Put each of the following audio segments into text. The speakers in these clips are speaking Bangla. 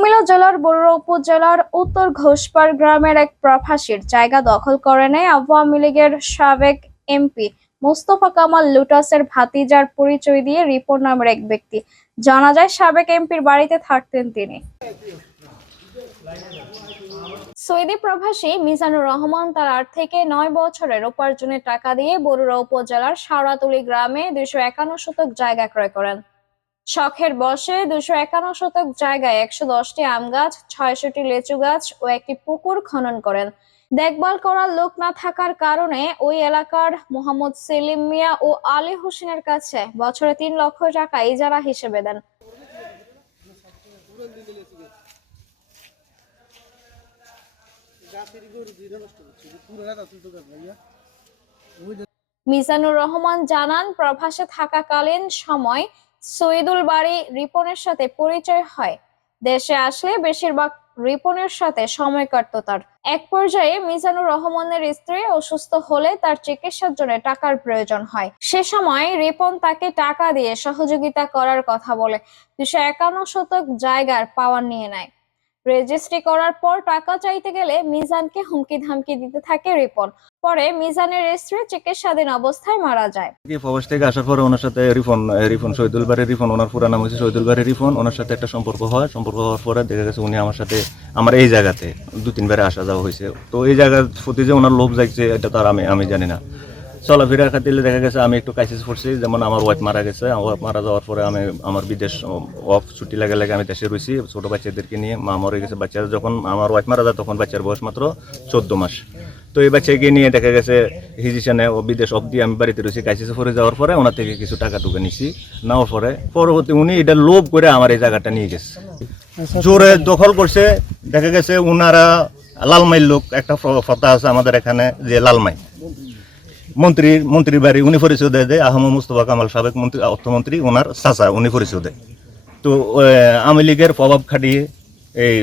কুমিল্লা জেলার বড়ুয়া উপজেলার উত্তর ঘোষপাড় গ্রামের এক প্রভাসীর জায়গা দখল করে নেয় আওয়ামী লীগের সাবেক এমপি মোস্তফা কামাল লুটাসের ভাতিজার পরিচয় দিয়ে রিপন নামের এক ব্যক্তি। জানা যায়, সাবেক এমপির বাড়িতে থাকতেন তিনি। সৌদি প্রভাসী মিজানুর রহমান তার আট থেকে নয় বছরের উপার্জনের টাকা দিয়ে বরুড়া উপজেলার সারাতুলি গ্রামে দুইশো একান্ন শতক জায়গা ক্রয় করেন। শখের বসে দুশো একান্ন শতক জায়গায় একশো দশটি আম গাছ, ছয়শটি লেচু গাছ ও একটি পুকুর খনন করেন। দেখভাল করার লোক না থাকার কারণে ওই এলাকার মোহাম্মদ সেলিম মিয়া ও আলী হোসেনের কাছে বছরে তিন লক্ষ টাকা ইজারা হিসেবে দেন। মিজানুর রহমান জানান, প্রভাসে থাকাকালীন সময় সৈদুল বাড়ি রিপনের সাথে পরিচয় হয়। দেশে আসলে বেশিরভাগ রিপনের সাথে সময় কাটত তার। এক পর্যায়ে মিজানুর রহমানের স্ত্রী অসুস্থ হলে তার চিকিৎসার জন্য টাকার প্রয়োজন হয়। সে সময় রিপন তাকে টাকা দিয়ে সহযোগিতা করার কথা বলে। দুশো একান্ন শতক জায়গার পাওয়ার নিয়ে নেয়। রেজিস্ট্রি করার পর টাকা চাইতে গেলে মিজানকে হুমকি ধামকি দিতে থাকে রিপন। পরে মিজানের স্ত্রী চিকিৎসাধীন অবস্থায় মারা যায়। প্রবাস থেকে আসার পরে ওনার সাথে রিফন রিফন শহীদুল বাড়ির রিফন ওনার পুরা নাম হচ্ছে শহীদুল বাড়ির রিফন ওনার সাথে একটা সম্পর্ক হয়, সম্পর্ক হওয়ার পরে দেখা গেছে উনি আমার সাথে, আমার এই জায়গাতে দু তিনবারে আসা যাওয়া হয়েছে। তো এই জায়গার প্রতি যে ওনার লোভ যাইছে এটা তার আমি আমি জানি না। চলাফেরার খাতিরে দেখা গেছে আমি একটু ক্রাইসিস পড়ছি, যেমন আমার ওয়াইফ মারা গেছে। wife মারা যাওয়ার পরে আমি, আমার বিদেশ অফ ছুটি লাগে লাগে আমি দেশে রয়েছি, ছোট বাচ্চাদেরকে নিয়ে মা মরে গেছে। বাচ্চারা যখন, আমার ওয়াইফ মারা যায় তখন বাচ্চার বয়স মাত্র চোদ্দ মাস। তো এই বাচ্চাকে নিয়ে দেখা গেছে হিজিশনে ও বিদেশ অব্দি আমি বাড়িতে রয়েছি। ক্রাইসিসে পরে যাওয়ার পরে ওনার থেকে কিছু টাকা টুকে নিছি। নেওয়ার পরে পরবর্তী উনি এটা লোভ করে আমার এই জায়গাটা নিয়ে গেছে। জোরে দখল করছে। দেখা গেছে উনারা লালমাই লোক, একটা ফতা আছে আমাদের এখানে যে লালমাই। মন্ত্রী মন্ত্রীর বাড়ি, উনি পরিচয় দেয় দেয় আহমদ মুস্তফা কামাল সাবেক মন্ত্রী, অর্থমন্ত্রী, ওনার চাচা, উনি পরিচয় দেয়। তো আওয়ামী লীগের প্রভাব খাটিয়ে এই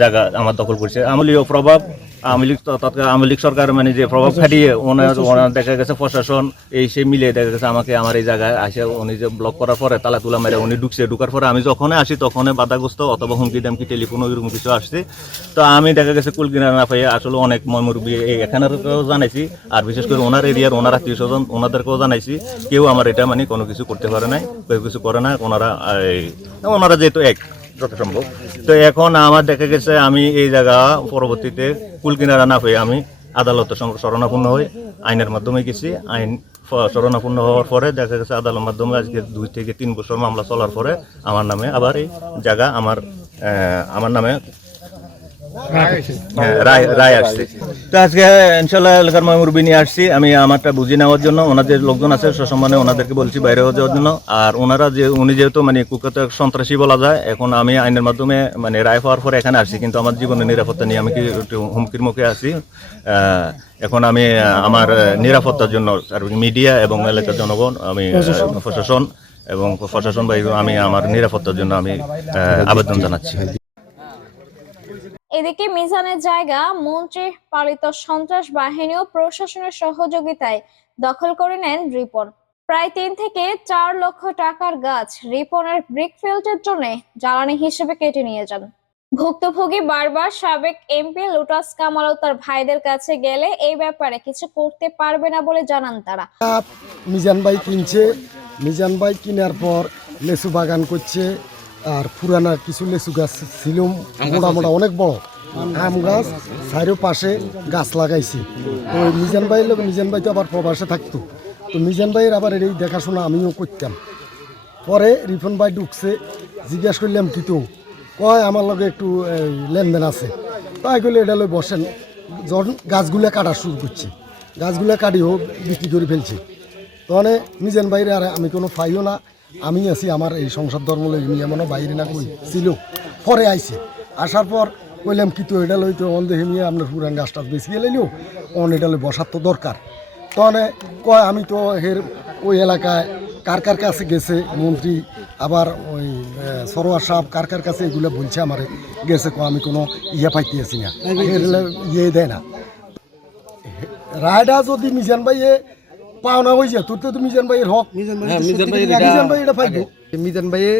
জায়গা আমার দখল করছে। আওয়ামী লীগের প্রভাব আওয়ামী লীগ তো- তৎকাল আওয়ামী লীগ সরকার মানে যে প্রভাব খাটিয়ে ওনার ওনার দেখা গেছে প্রশাসন এই সে মিলে দেখা গেছে আমাকে আমার এই জায়গায় আসে উনি যে ব্লক করার পরে তালা তুলা মেরে উনি ঢুকছে। ঢুকার পরে আমি যখনই আসি তখনই বাধাগ্রস্ত অথবা হুমকি দামকি টেলিফোন ওইরকম কিছু আসছে। তো আমি দেখা গেছে কুলকিনা না পাই আসলে অনেক ময়মুরবি এখানেও জানাইছি। আর বিশেষ করে ওনার এরিয়ার ওনার আত্মীয় স্বজন ওনাদেরকেও জানাইছি। কেউ আমার এটা মানে কোনো কিছু করতে পারে নাই কেউ কিছু করে না ওনারা ওনারা যেহেতু এক। যত সম্ভব তো এখন আমার দেখা গেছে আমি এই জায়গা পরবর্তীতে কুল কিনারা না হয়ে আমি আদালতে শরণাপন্ন হয়ে আইনের মাধ্যমে গেছি। আইন শরণাপন্ন হওয়ার পরে দেখা গেছে আদালতের মাধ্যমে আজকে দুই থেকে তিন বছর মামলা চলার পরে আমার নামে আবার এই জায়গা আমার আমার নামে নেওয়ার জন্য। লোকজন আছে হয়ে যাওয়ার জন্য। আর ওনারা উনি যেহেতু মানে সন্ত্রাসী বলা যায়, এখন আমি আইনের মাধ্যমে মানে রায় পাওয়ার এখানে আসছি। কিন্তু আমার জীবনের নিরাপত্তা নিয়ে আমি কি হুমকির মুখে আছি। এখন আমি আমার নিরাপত্তার জন্য মিডিয়া এবং এলাকার জনগণ, আমি প্রশাসন এবং প্রশাসন বা আমি আমার নিরাপত্তার জন্য আমি আবেদন জানাচ্ছি। এদিকে মিজানের জায়গা মন্ত্রী পালিত সন্ত্রাস বাহিনী ও প্রশাসনের সহযোগিতায় দখল করে নেন রিপন। প্রায় তিন থেকে চার লক্ষ টাকার গাছ রিপনের ব্রিকফিল্ডের জন্য জ্বালানি হিসেবে কেটে নিয়ে যান। ভুক্তভোগী বারবার সাবেক এমপি লোটাস কামাল ও তার ভাইদের কাছে গেলে এই ব্যাপারে কিছু করতে পারবে না বলে জানান তারা। মিজান ভাই কিনছে। মিজান ভাই কেনার পর লেচু বাগান করছে। আর পুরানা কিছু লেচু গাছ ছিল মোটামোটা অনেক বড়। আম গাছ চারো পাশে গাছ লাগাইছে। তো মিজান ভাইয়ের লোক মিজান ভাই তো আবার প্রবাসে থাকতো। তো মিজান ভাইয়ের আবার এই দেখাশোনা আমিও করতাম। পরে রিফন ভাই ঢুকছে, জিজ্ঞাসা করলাম কি তো কয় আমার লগে একটু লেনদেন আছে। তাই করলে এটা লই বসেন। যখন গাছগুলো কাটা শুরু করছে, গাছগুলো কাটিও বিক্রি করে ফেলছে। তখন মিজান বাইরে আর আমি কোনো ফাইও না, আমি আছি আমার এই সংসার ধর্ম নিয়ে মনে বাইরে না কই, ছিল। পরে আইছে। আসার পর কইলাম কি তো এটা লই তো অন দেখে নিয়ে আপনার পুরান গাছটা বেশি গেলেও অন এটা লই বসার তো দরকার। তখন কয় আমি তো এর ওই এলাকায় কার কার কাছে গেছে? মন্ত্রী আবার ওই সরোয়ার সাহেব কার কার কাছে? এগুলো বলছে আমার। গেছে কো আমি কোনো ইয়ে পাইতে আছি না। ইয়ে দেয় না। রায়টা যদি মিজান ভাইয়ে পাওনা হয়ে যায় তোর তো মিজান ভাইয়ের হক। মিজান ভাই এটা পাইবো মিজান ভাইয়ে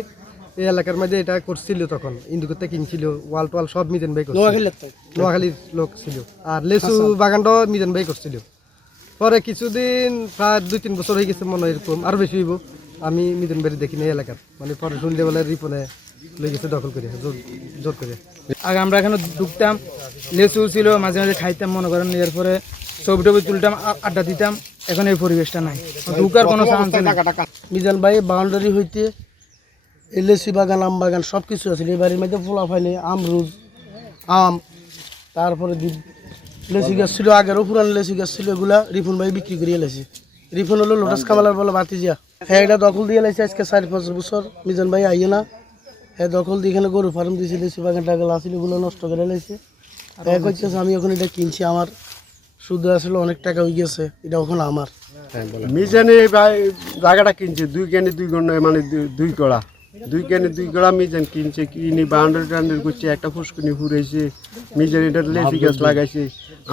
এই এলাকার মধ্যে এটা করছিল তখন ইন্দুকতে কিনছিল ওয়াল টোয়াল সব মিজান ভাই করছিল। নোয়াখালীর লোক ছিল। আর লেসু বাগানটাও মিজান ভাই করছিল। পরে কিছুদিন প্রায় দুই তিন বছর হয়ে গেছে মনে হয় এরকম আরও বেশি হইব। আমি মিজান বাড়ি দেখিনি এই এলাকার। মানে পরে শুনলে বলে রিপনে লয়ে গেছে দখল করে জোর- করে। আগে আমরা এখানে ঢুকতাম লেচু ছিল মাঝে মাঝে খাইতাম মনে করেন এরপরে ছবি টবি তুলতাম আড্ডা দিতাম। এখন এই পরিবেশটা নাই। ঢুকার কোনো চান্স নেই। মিজান ভাই বাউন্ডারি হইতে এলএসি বাগান আম বাগান সব কিছু আছে। এই বাড়ির মধ্যে ফোলা ফাইনি আমরুজ আম তারপরে লেচি গাছ ছিল আগেরও পুরানো লেচি গাছ ছিল এগুলা রিফুন ভাই বিক্রি করিয়ে লেছে রিফুন হলো লোটাস কামালার বলে বাতিজিয়া হ্যাঁ এটা দখল দিয়ে লেছে আজকে চার পাঁচ বছর। মিজান ভাই আইয়ে না। হ্যাঁ দখল দিয়ে এখানে গরু ফার্ম দিয়েছে লেচি বাগান টাগাল আসলে এগুলো নষ্ট করে লেছে হ্যাঁ করতেছে আমি এখন এটা কিনছি আমার শুধু আসলে অনেক টাকা হয়ে গেছে এটা এখন আমার। মিজানে জায়গাটা কিনছে দুই কেনে দুই গন্ড মানে দুই কড়া। দুই কেনে দুই কড়া মিজান কিনছে কিনে বাউন্ডারি টাউন্ডারি করছে একটা ফুসকুনি ফুরেছে মিজান এটা লেসি গাছ লাগাইছে।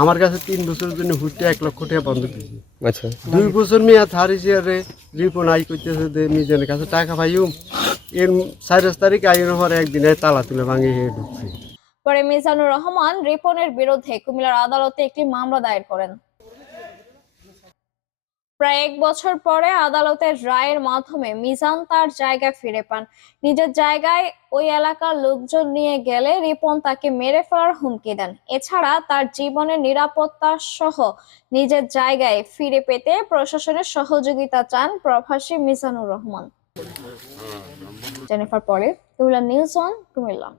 আমার কাছে তিন বছরের জন্য হুটে এক লক্ষ টাকা বন্ধ দিয়েছে আচ্ছা। দুই বছর মেয়াদ হারিয়েছে আরে রিপন আই করতেছে যে মিজানের কাছে টাকা পাইম এর সাইরাস তারিখ আইনের পরে একদিন তালা তুলে ভাঙে হয়ে ঢুকছে। পরে মিজানুর রহমান রিপনের বিরুদ্ধে কুমিল্লার আদালতে একটি মামলা দায়ের করেন। প্রায় এক বছর পরে আদালতের রায়ের মাধ্যমে মিজান তার জায়গা ফিরে পান। নিজের জায়গায় ওই এলাকার লোকজন নিয়ে গেলে রিপন তাকে মেরে ফেলার হুমকি দেন। এছাড়া তার জীবনের নিরাপত্তা সহ নিজের জায়গায় ফিরে পেতে প্রশাসনের সহযোগিতা চান প্রভাসী মিজানুর রহমান। জেনিফার পরে কুমিল্লা নিউজ ওয়ান কুমিল্লা।